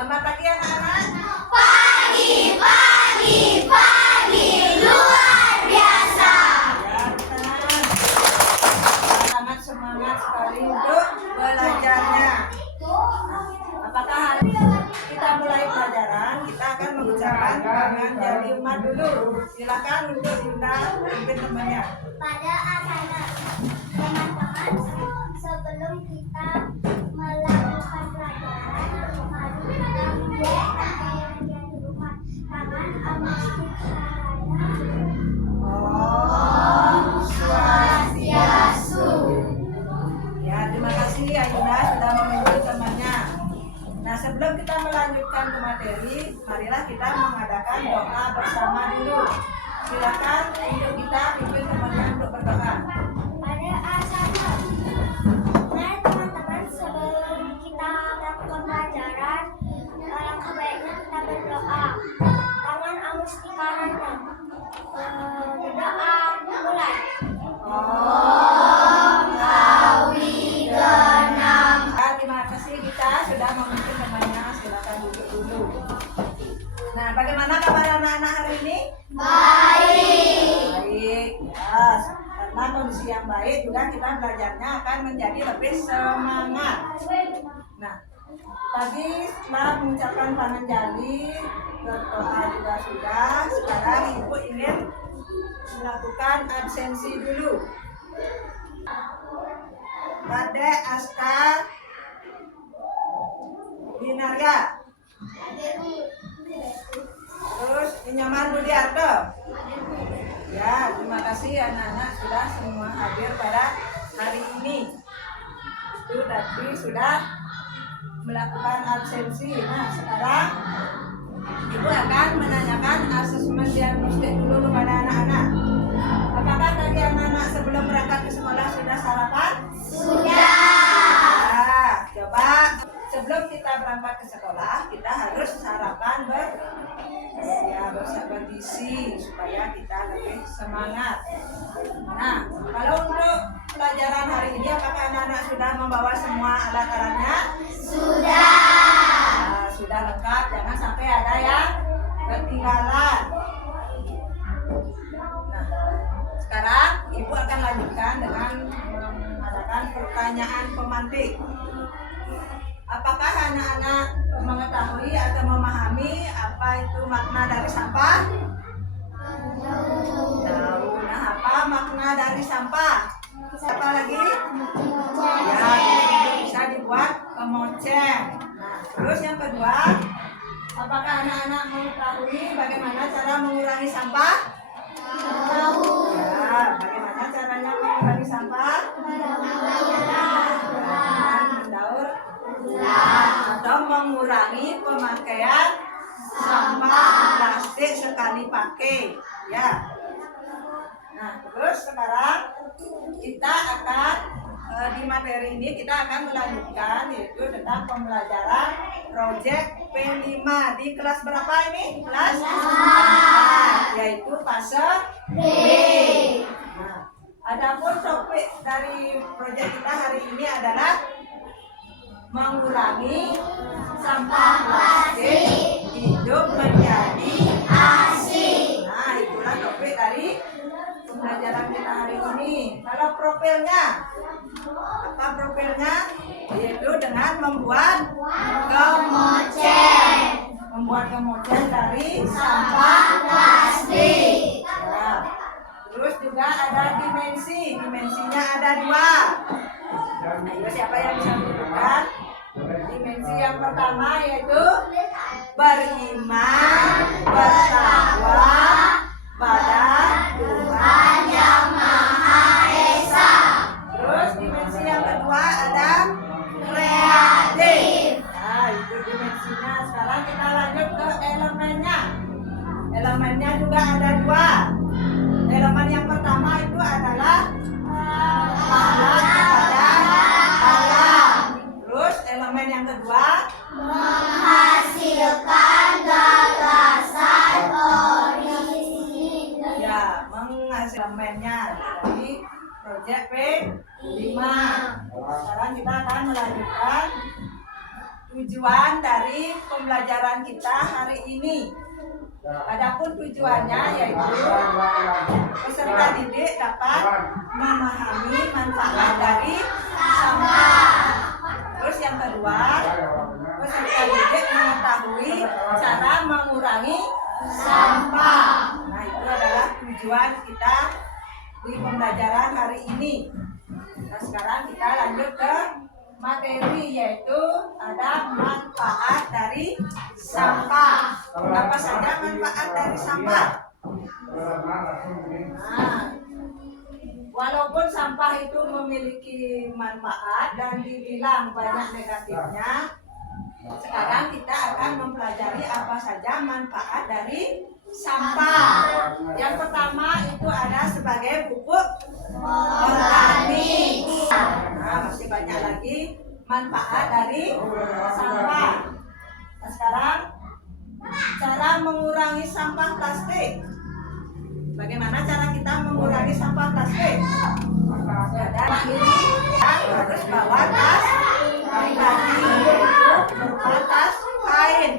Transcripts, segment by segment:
Selamat pagi anak-anak. Pagi, pagi, pagi, luar biasa. Ya, tenang. Sangat semangat sekali untuk belajarnya. Apakah hari kita mulai pelajaran? Kita akan mengucapkan bangun jadi umat dulu. Silakan untuk diundang pimpin temannya. Pada akhirnya, teman-teman, sebelum kita melakukan pelajaran, mari kita mengucapkan jadi umat tangan Om Swastiastu. Ya, terima kasih Ayunda sudah memimpin temannya. Nah, sebelum kita melanjutkan ke materi, marilah kita mengadakan doa bersama dulu. Silakan untuk kita pimpin temannya untuk berdoa. Pada asalnya, mari teman-teman sebelum kita melakukan pelajaran, alangkah baiknya kita berdoa. Tangan amustikaranya. Berdoa mulai. Terima kasih kita sudah memimpin temannya. Silakan duduk dulu. Nah, bagaimana kabar anak-anak hari ini? Baik. Ya, karena kondisi yang baik juga kita belajarnya akan menjadi lebih semangat. Nah, tadi setelah mengucapkan pananjali, berdoa juga sudah. Sekarang ibu ingin melakukan absensi dulu. Pada Aska Binarya, terus Inyaman Budiarto. Ya, terima kasih anak-anak sudah semua hadir pada hari ini. Itu tadi sudah melakukan absensi. Nah, sekarang ibu akan menanyakan asesmen diagnostik dulu kepada anak-anak. Apakah tadi anak-anak sebelum berangkat ke sekolah sudah sarapan? Sudah. Coba sebelum kita berangkat ke sekolah, kita harus sarapan bergizi supaya kita lebih semangat. Nah, kalau untuk pelajaran hari ini, apakah anak-anak sudah membawa semua alat-alatnya? Nah, sudah lengkap, jangan sampai ada yang ketinggalan. Nah, sekarang ibu akan lanjutkan dengan mengadakan pertanyaan pemantik. Apakah anak-anak mengetahui atau memahami apa itu makna dari sampah? Tahu. Nah, apa makna dari sampah? Apa lagi? Ya, bisa dibuat kemoceng. Nah, terus yang kedua, apakah anak-anak mengetahui bagaimana cara mengurangi sampah? Tahu. Ya, bagaimana caranya mengurangi sampah? Mendaur atau mengurangi pemakaian sampah plastik sekali pakai. Ya. Nah, terus sekarang kita akan di materi ini kita akan melanjutkan yaitu tentang pembelajaran proyek P5 di kelas berapa ini? Kelas 4, yaitu fase B. Nah, adapun topik dari proyek kita hari ini adalah mengurangi sampah plastik hidup menjadi asing. Nah, itulah topik dari pembelajaran kita hari ini. Kalau profilnya, apa profilnya? Yaitu dengan membuat kemoceng. Membuat kemoceng dari sampah plastik. Ya. Terus juga ada dimensi. Dimensinya ada 2. Nah, itu siapa yang bisa menentukan? Dimensi yang pertama yaitu beriman, bertakwa pada Tuhan Yang Maha Esa. Terus dimensi yang kedua ada kreatif. Nah, itu dimensinya. Sekarang kita lanjut ke elemennya. Elemennya juga ada 2. Elemen yang pertama itu adalah taat kepada Allah. Terus elemen yang kedua Menghasilkan gagasan orisinil. ya menghasilkan elemennya dari proyek P5. Sekarang kita akan melanjutkan tujuan dari pembelajaran kita hari ini. Adapun tujuannya yaitu peserta didik dapat memahami manfaat dari sampah. Terus yang kedua, peserta didik mengetahui cara mengurangi sampah. Nah, itu adalah tujuan kita di pembelajaran hari ini. Nah, sekarang kita lanjut ke materi, yaitu ada manfaat dari sampah. Apa saja manfaat dari sampah? Nah, walaupun sampah itu memiliki manfaat dan dibilang banyak negatifnya, sekarang kita akan mempelajari apa saja manfaat dari sampah. Yang pertama itu ada sebagai pupuk organik. Nah, masih banyak lagi manfaat dari sampah. Nah, sekarang cara mengurangi sampah plastik. Bagaimana cara kita mengurangi sampah plastik? Ada ini, harus bawa tas pribadi berupa tas kain.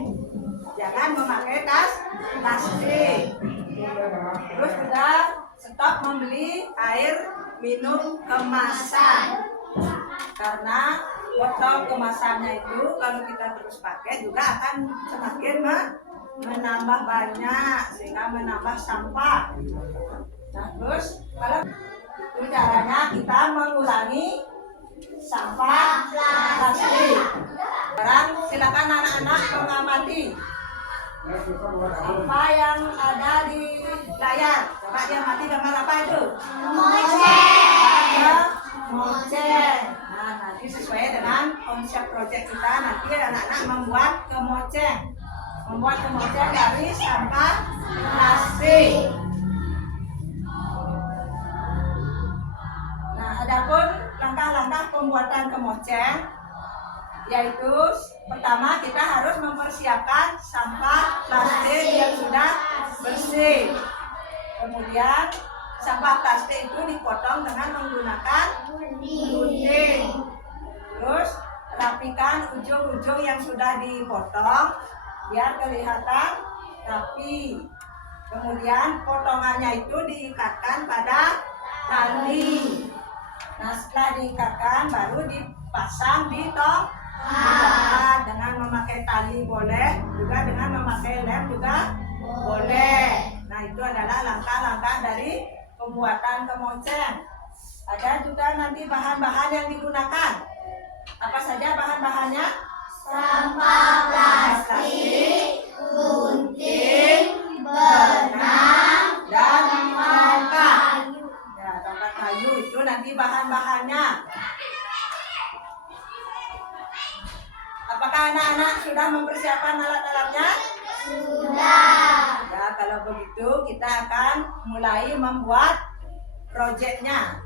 Jangan memakai tas plastik. Terus sudah stop membeli air minum kemasan, karena botol kemasannya itu kalau kita terus pakai juga akan semakin menambah banyak sehingga menambah sampah. Nah, terus kalau itu caranya kita mengurangi sampah plastik. Sekarang silakan anak-anak mengamati apa yang ada di layar. Coba dia mati gambar apa itu? Kemoceng. Nah, nanti sesuai dengan konsep proyek kita, nanti anak-anak membuat kemoceng. Membuat kemoceng dari sampah plastik. Nah, adapun langkah-langkah pembuatan kemoceng, yaitu pertama kita harus mempersiapkan sampah plastik yang sudah bersih. Kemudian sampah plastik itu dipotong dengan menggunakan gunting. Terus rapikan ujung-ujung yang sudah dipotong biar kelihatan rapi. Kemudian potongannya itu diikatkan pada tali. Nah, setelah diikatkan baru dipasang di tong dengan memakai tali boleh, juga dengan memakai lem juga boleh. Nah, itu adalah langkah-langkah dari pembuatan kemoceng. Ada juga nanti bahan-bahan yang digunakan. Apa saja bahan-bahannya? Sampah plastik, gunting, benang, dan tongkat. Ya, tongkat kayu itu nanti bahan-bahannya. Apakah anak-anak sudah mempersiapkan alat-alatnya? sudah. Ya, kalau begitu kita akan mulai membuat proyeknya.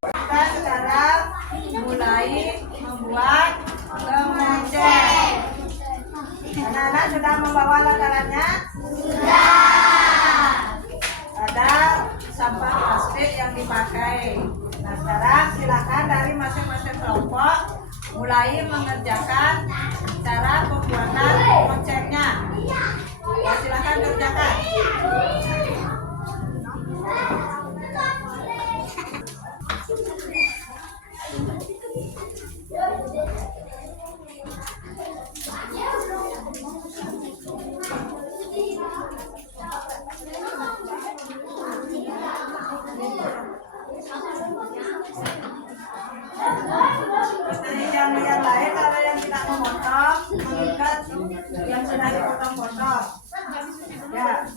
Kita sekarang mulai membuat kemoceng. Anak-anak sudah membawa alat-alatnya? Sudah. Ada sampah plastik yang dipakai. Nah, sekarang silakan dari masing-masing kelompok mulai mengerjakan cara pembuatan kemocengnya. Ya, silakan kerjakan. Yang lain kalau yang tidak memotong, mengikat yang sudah dipotong-potong. Ya.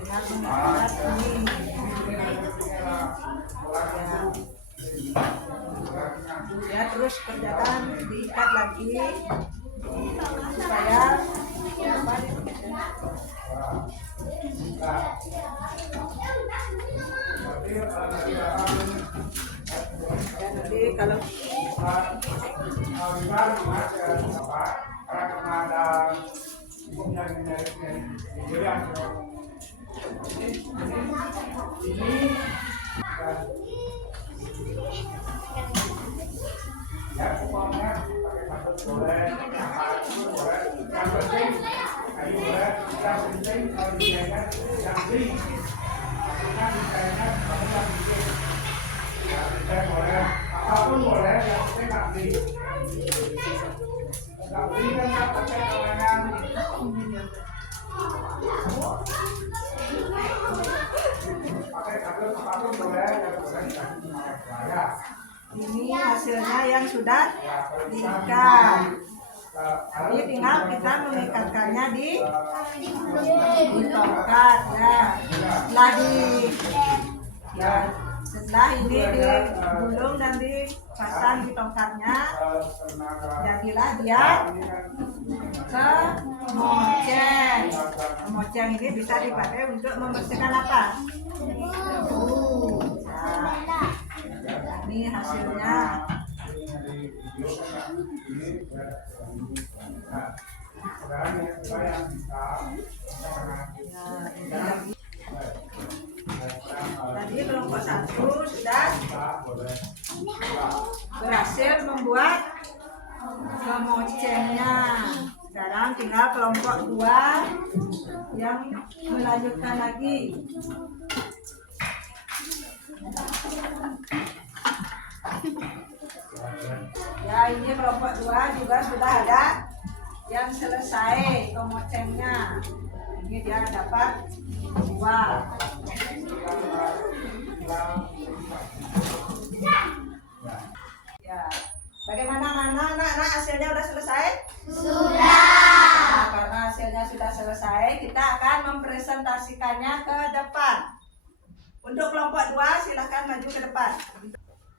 Tinggal mengikat ini. Ya, terus kerjakan diikat lagi supaya dapat. Ya, nanti kalau apapun boleh, yang penting nggak beli. Nggak beli kan nggak pakai kalangan. Pakai kabel apapun boleh, yang penting dikasih saya. ini hasilnya yang sudah diikat. Jadi tinggal kita mengikatkannya di tongkat ya. Setelah ini digulung dan dipasang di tongkatnya, jadilah dia kemoceng. Kemoceng ini bisa dipakai untuk membersihkan apa? Nah, ini hasilnya. Tadi kelompok 1 sudah berhasil membuat kemocengnya. Sekarang tinggal kelompok 2 yang melanjutkan lagi. Ya, ini kelompok 2 juga sudah ada yang selesai kemocengnya. Ini dia dapat 2. Ya, bagaimana anak-anak hasilnya sudah selesai? Sudah. Nah, karena hasilnya sudah selesai, kita akan mempresentasikannya ke depan. Untuk kelompok 2 silahkan maju ke depan.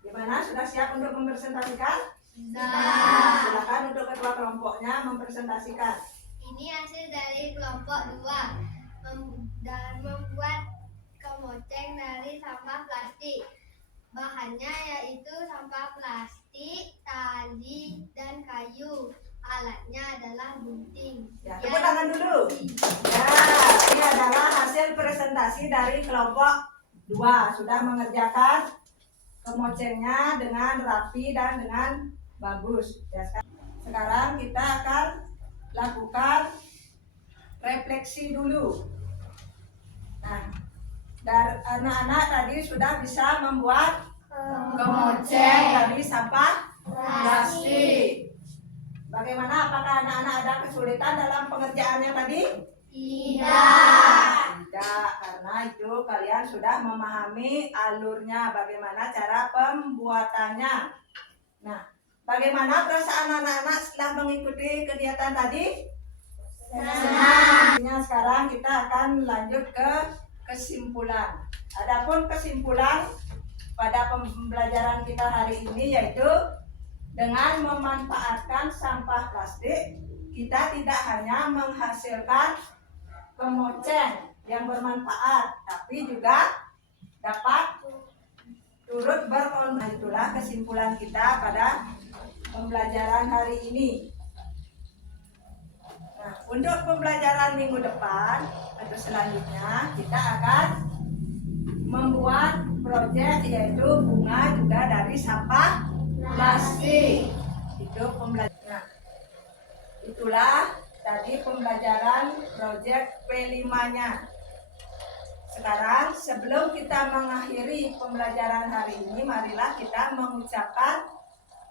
Gimana? Sudah siap untuk mempresentasikan? Sudah. Silakan untuk ketua kelompoknya mempresentasikan. Ini hasil dari kelompok 2 dan membuat kemoceng dari sampah plastik. Bahannya yaitu sampah plastik, tali, dan kayu. Alatnya adalah gunting. Ya, tepuk tangan dulu. Ya, ini adalah hasil presentasi dari kelompok 2. Sudah mengerjakan kemocengnya dengan rapi dan dengan bagus. Ya, sekarang kita akan lakukan refleksi dulu. Nah, dari anak-anak tadi sudah bisa membuat kemoceng dari sampah plastik. Bagaimana? Apakah anak-anak ada kesulitan dalam pengerjaannya tadi? Tidak. Tidak, karena itu kalian sudah memahami alurnya, bagaimana cara pembuatannya. Nah, bagaimana perasaan anak-anak setelah mengikuti kegiatan tadi? Senang. Sekarang kita akan lanjut ke kesimpulan. Adapun kesimpulan pada pembelajaran kita hari ini yaitu dengan memanfaatkan sampah plastik, kita tidak hanya menghasilkan kemoceng yang bermanfaat, tapi juga dapat turut berkontribusi. Itulah kesimpulan kita pada pembelajaran hari ini. Nah, untuk pembelajaran minggu depan atau selanjutnya kita akan membuat proyek yaitu bunga juga dari sampah plastik. Itu pembelajaran. Itulah tadi pembelajaran proyek P5-nya. sekarang sebelum kita mengakhiri pembelajaran hari ini, marilah kita mengucapkan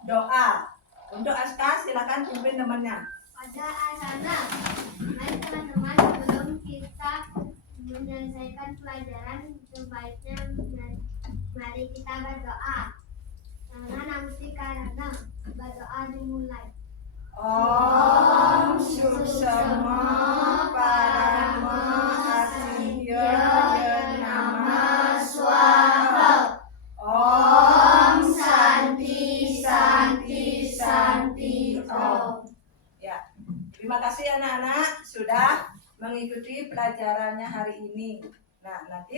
doa. Untuk Aska, silakan pimpin temannya. Pada asana, mari teman-teman sebelum kita menyelesaikan pelajaran, sebaiknya mari kita berdoa. Karena nanti karena berdoa dimulai. Om Suksema Parama Asihya Nama Swaha. Om Santi Santi Santi Om. Ya, terima kasih anak-anak sudah mengikuti pelajarannya hari ini. Nah, nanti